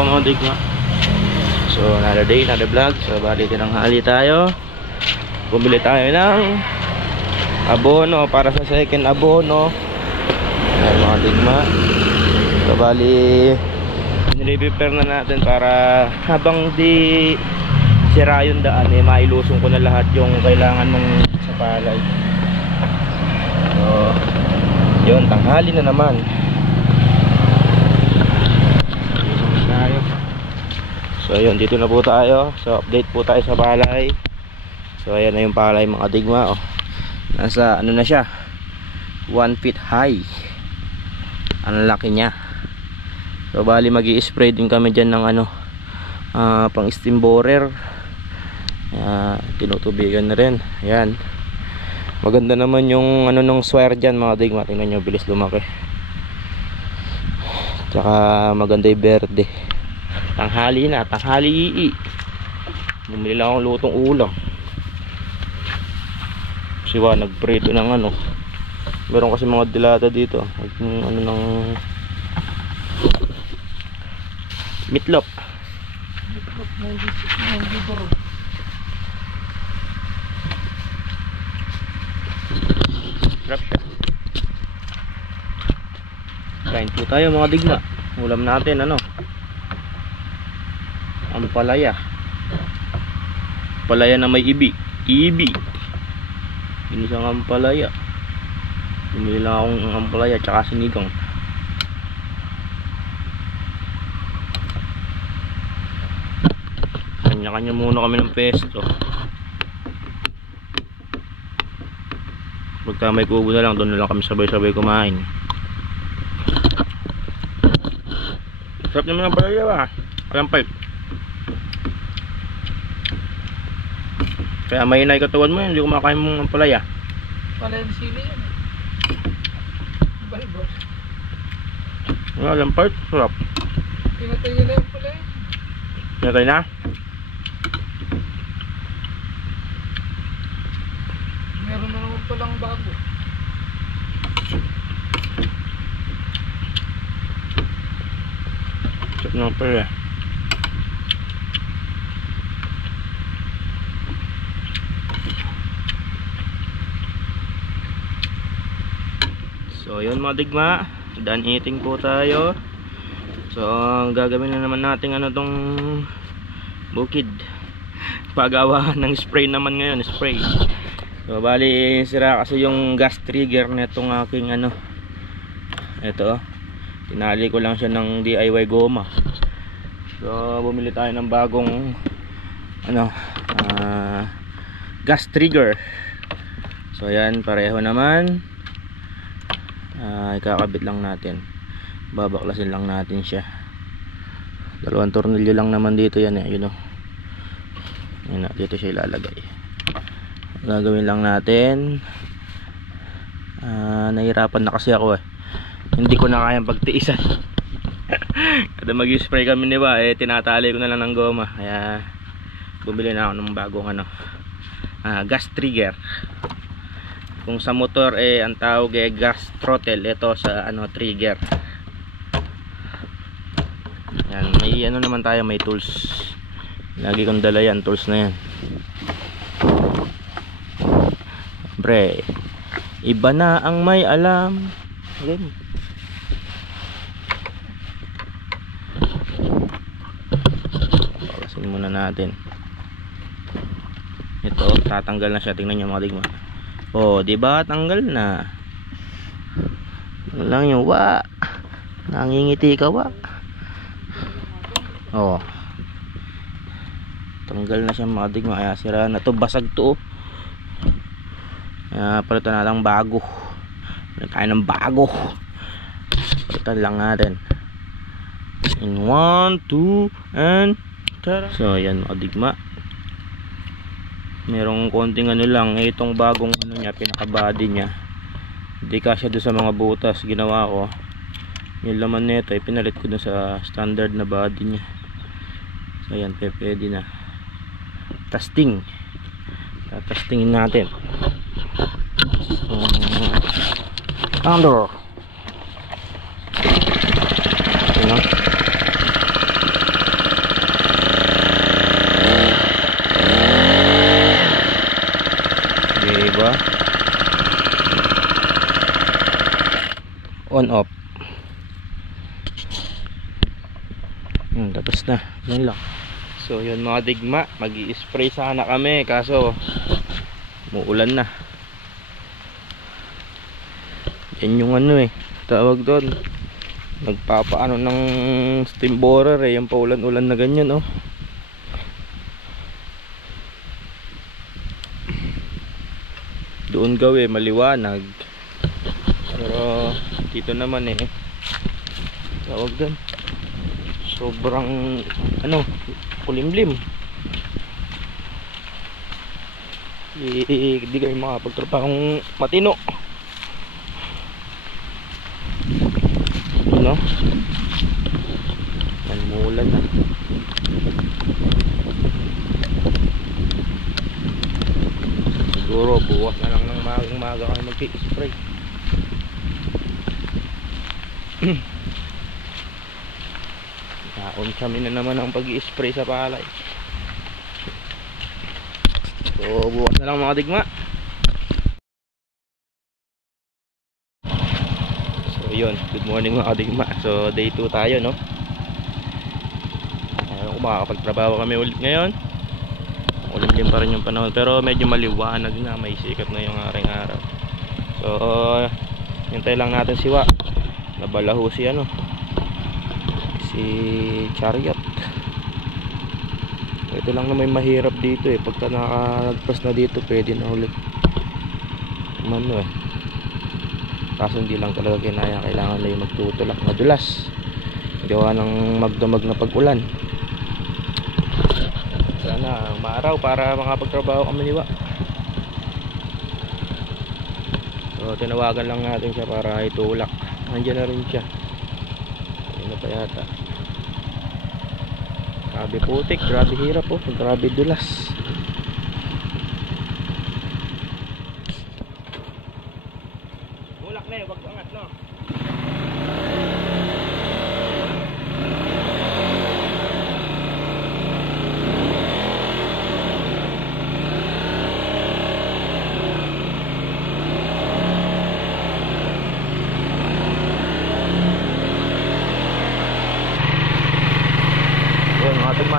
po mga digma. So another day, another vlog. So bali tinanghali tayo. Bumili tayo ng abono para sa second abono. Ayan mga digma. So bali nire-prepare na natin para habang di sira yung daan eh, mailusong ko na lahat yung kailangan ng sa palay. So yun, tanghali na naman. So ayun, dito na po tayo. So update po tayo sa palay. So ayan na yung palay mga digma, oh. Nasa ano na siya, 1 feet high. Ang laki niya. So bali magi-spray din kami dyan ng ano, pang steam borer. Tinutubigan na rin. Ayan. Maganda naman yung ano nung swire dyan mga digma. Tingnan nyo, bilis lumaki. Tsaka maganda yung berde. Tanghali na, tanghali. Bumili lang akong lutong ulam. Siwa, nagprito ng ano. Meron kasi mga dilata dito. Ano ng meatloaf. Sarap siya. Kain po tayo mga digma. Ulam natin ano, ampalaya. Palaya na may ibi. Inisang ampalaya. Bumili lang akong ampalaya tsaka sinigang. Kanya-kanya muna kami ng pesto. Pagka may kubo na lang, doon na lang kami sabay-sabay kumain. Sarap naman ang palaya ba? Walang pipe. Kaya may inay katawan mo yun, hindi kumakain mong palaya. Palaya ng sili yan. Balbos. Walang pipe, sarap. Pinatay nila yung palaya. Pinatay na? Meron na naman palang bago. Sarap ng palaya. So yun mga digma, done eating po tayo. So gagawin na naman natin ano tong bukid. Pagawa ng spray naman ngayon, spray. So bali sira kasi yung gas trigger netong aking ano. Ito, tinali ko lang siya ng DIY goma. So bumili tayo ng bagong ano, gas trigger. So yan, pareho naman. Ikakabit lang natin, babaklasin lang natin siya. Dalawang tornilyo lang naman dito yan eh, yun o. Yun, dito siya ilalagay. Gagawin lang natin. Nahirapan na kasi ako eh, hindi ko na kayang pagtiisan. Kada mag-spray kami diba eh, tinatali ko na lang ng goma. Kaya bumili na ako ng bagong ano, gas trigger. Kung sa motor eh ang tawag eh gas throttle, ito sa ano, trigger. Yan, may ano naman tayo, may tools. Lagi kong dala yan, tools na yan. Bre, iba na ang may alam. Okay. Pakasin muna natin. Ito, tatanggal na siya. Tingnan nyo mga digma. Oh, di ba tanggal na? Ano lang yung wa. Nangingiti ka wa. Oh. Tanggal na siya mga digma. Kaya sira na to, basag to. Kaya palitan na lang bago. Palitan tayo ng bago. Palitan lang natin. In 1, 2, and tara. So yan mga digma. Merong konting ano lang, itong bagong ano niya, pinaka-body niya. Hindi kasya doon sa mga butas, ginawa ko. Yung laman nito ay pinalit ko doon sa standard na body niya. So ayan, pwede na. Testing. Testingin natin. Thunder. Ano? on off. Tapos na, yun lang. So yun mga digma, mag-i-spray sana kami kaso muulan na. Yan yung tawag doon, nagpapaano ng steam borer yung paulan-ulan na ganyan doon gawin maliwanag, pero dito naman tawag doon sobrang kulimlim. Hindi kayo makapagtrapahong matino, Mulan na. Siguro bukas na lang ng magang-maga kayo mag-spray. Naon kami na naman ang pag-i-spray sa palay. So bukas na lang mga digma. So yun, good morning mga digma. So day 2 tayo makakapagtrabaho kami ulit ngayon. Ulit din pa rin yung panahon, pero medyo maliwanag na, may sikat na yung aring araw. So hintay lang natin siwa. Nabalaho si si Chariot. Ito lang na may mahirap dito pagka nakalagpas na dito pwede na ulit kaso hindi lang talaga kinaya, kailangan na yung magtutulak madulas gawa ng magdamag na pag-ulan. Sana maaraw para makapagtrabaho kami niwa. So tinawagan lang natin siya para itulak. Nandiyan na rin siya. Ayun na pa yata. Grabe putik, grabe hirap grabe dulas. Bulak na wag angat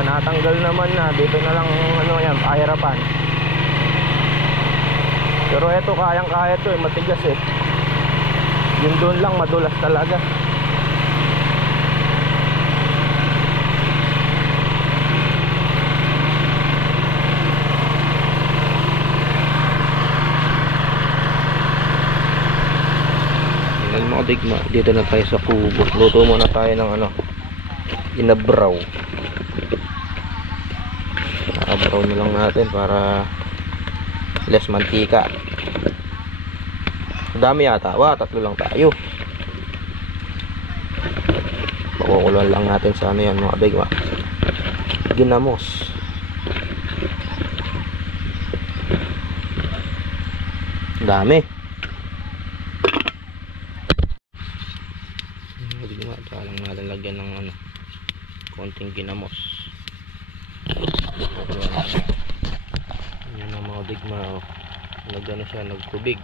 natanggal naman na dito na lang yan pahirapan, pero eto kayang-kaya to matigas yun doon lang madulas talaga. Tingnan mo digma, dito na tayo sa kubo. Luto muna tayo ng inabraw. Abraw na lang natin para less mantika. Dami yata, 3 lang tayo. Pakukuluan lang natin sa yan mga digma. Ginamos. Dami. Digma, tsaka lang natin lagyan ng konting ginamos. Yun ang mga digma nagano siya, nagtubig.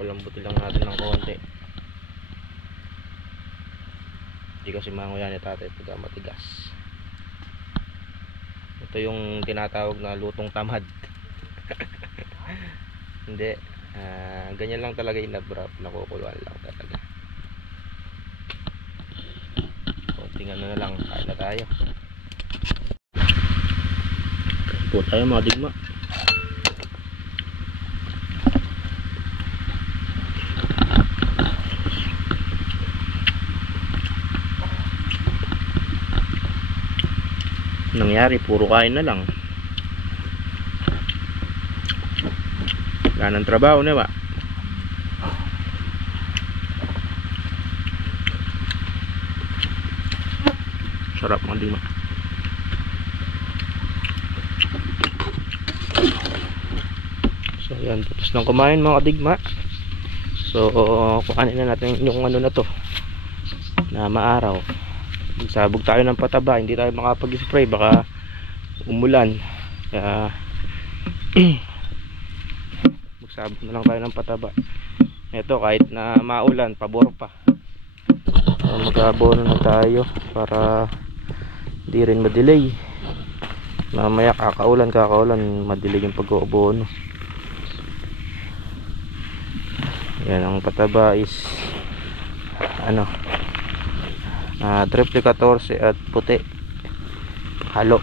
Palambutin lang natin ng konti. Hindi kasi manguya ni tatay pagka matigas. Ito yung tinatawag na lutong tamad. Hindi, ganyan lang talaga inabrap, nakukuluan lang talaga. Konting na lang, kain na tayo. Po tayo mga digma. Nangyari puro kain na lang, wala nang trabaho na ba. Sarap mga digma. So yan, tapos nang kumain mga digma. So kuhanin na natin yung na to na maaraw. Magsabog tayo ng pataba, hindi tayo makapag-spray baka umulan, kaya magsabog na lang tayo ng pataba. Ito kahit na maulan, pabor pa. So, mag-abono na tayo para di rin ma-delay. Mamaya kakaulan, madelay yung pag-uubono. Yan, ang pataba is ano, triple 14 at puti halo.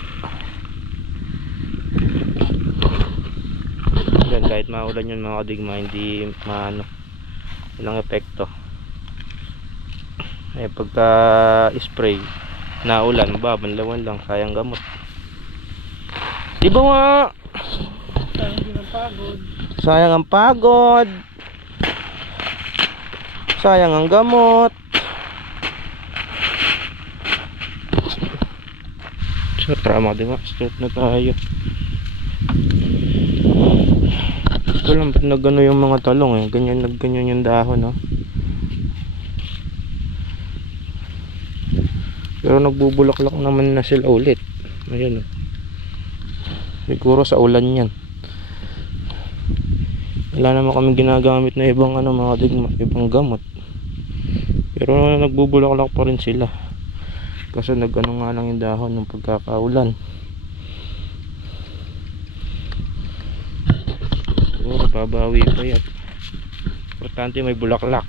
Yan, kahit maulan yun mga kadigma, hindi maano, walang epekto. Eh pagka spray naulan, babanlawan lang, sayang gamot. Diba nga? Sayang ang pagod. Sayang ang gamot. So tara mga diba, start na tayo. Ito lang ba't nagano yung mga talong eh. Ganyan nagganyan yung dahon, no? Pero nagbubulaklak naman na sila ulit. Ayun, oh. Siguro sa ulan yan. Wala naman kami ginagamit na ibang ano mga digma, ibang gamot. Pero nagbubulaklak pa rin sila. Kasi nagano nga lang yung dahon ng pagkakaulan. Siguro babawi pa yan. Importante may bulaklak.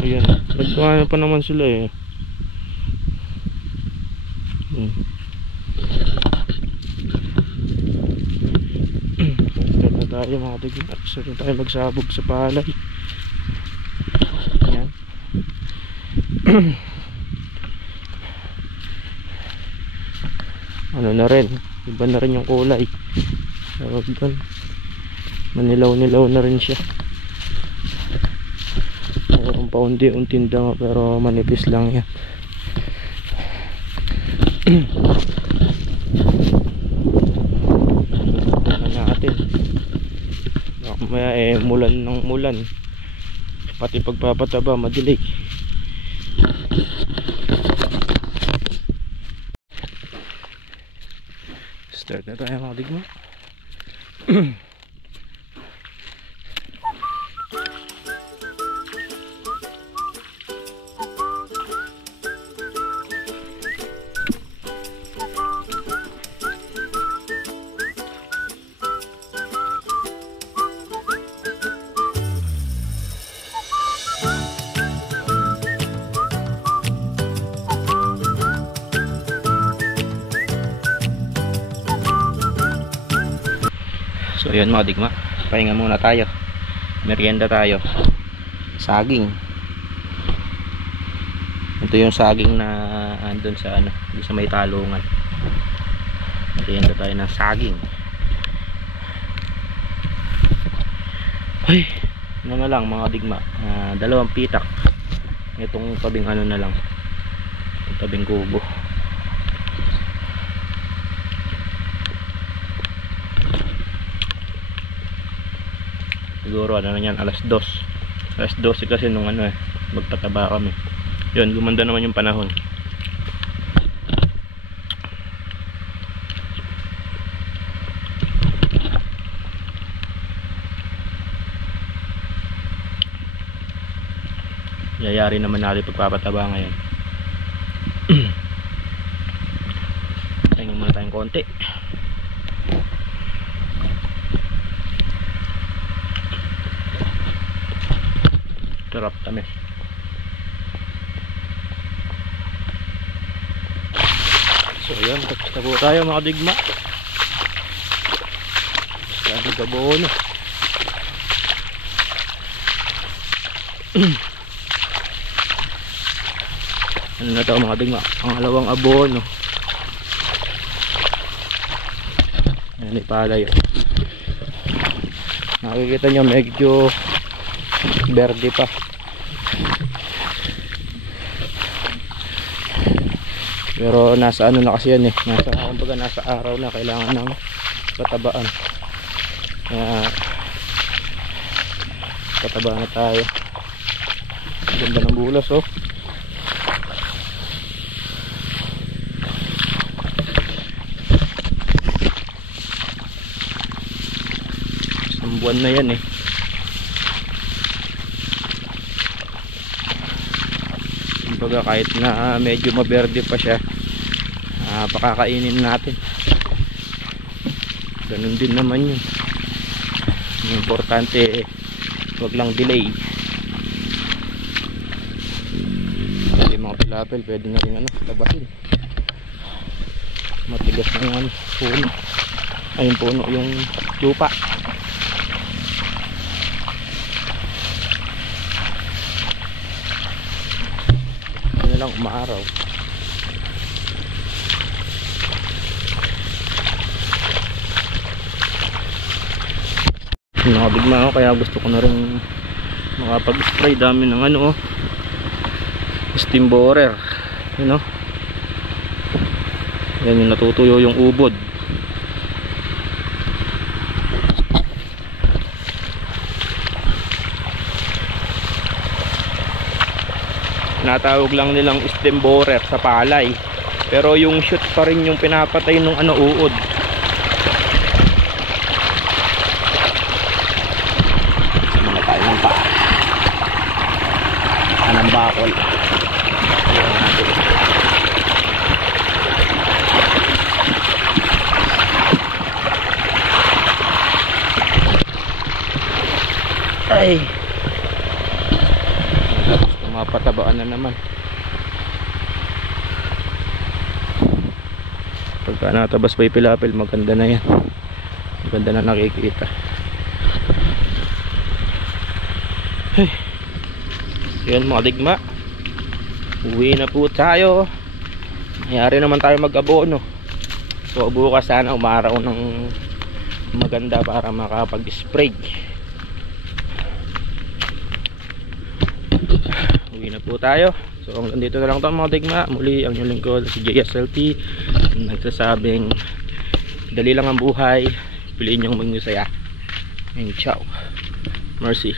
Ayan, nagkaano pa naman sila eh. Start na tayo mga digma. Start na tayo magsabog sa palay. Ayan. Ano na rin, iba na rin yung kulay. Tawag doon, manilaw-nilaw na rin siya. Mayroon pa unti-unting damo pero manipis lang yan. Ito na natin. Mamaya eh mulan ng mulan, pati pagpapataba madelay. Start na tayo mga digma. So yun mga digma, pahinga muna tayo, merienda tayo. Saging. Ito yung saging na andun sa ano, sa may talungan. Merienda tayo ng saging. Ay, ano na lang mga digma, 2 pitak. Itong tabing ano na lang, itong tabing kubo. Siguro ano na yan, alas 12 kasi nung ano magtataba kami. Yun, gumanda naman yung panahon. Yayari naman natin pagpapataba ngayon. Tingnan muna tayong konti. Sarap kami. So yun, tapos na po tayo mga digma. Sabi ka bono. Ano na ito mga digma, ang 2 abono. Ayan ipalay. Nakikita nyo medyo berde pa. Pero nasa ano na kasi yan kumbaga nasa araw na, kailangan ng patabaan. Pataba na tayo. Ganda ng bulas oh. ilang buwan na yan eh. Kumbaga kahit na medyo maberde pa siya, pakakainin natin. Ganun din naman yun. Ang importante, wag lang delay. Kasi mga pilapil pwede na rin tabasin. Matigas na yung puno. Ayun puno yung lupa. Ano lang umaaraw. Nakabigma ako kaya gusto ko na rin makapag-spray. Dami ng steam borer, you know. Yan yung natutuyo yung ubod. Natawag lang nilang steam borer sa palay, pero yung shoot pa rin yung pinapatay nung uod. Sama tayo ng paa. Anang bakol. Ay, mapatabaan na naman. Pagka natabas pa yung pilapil, maganda na yan. Maganda na nakikita. Ay, yun mga digma, uwi na po tayo. Mayari naman tayo mag-abono. So bukas sana umaraw ng maganda para makapag-spray. Uwi na po tayo. So hanggang dito na lang ito mga digma. Muli ang inyong lingkod si JSLT, nagsasabing dali lang ang buhay, piliin niyong maging masaya. And ciao, mercy.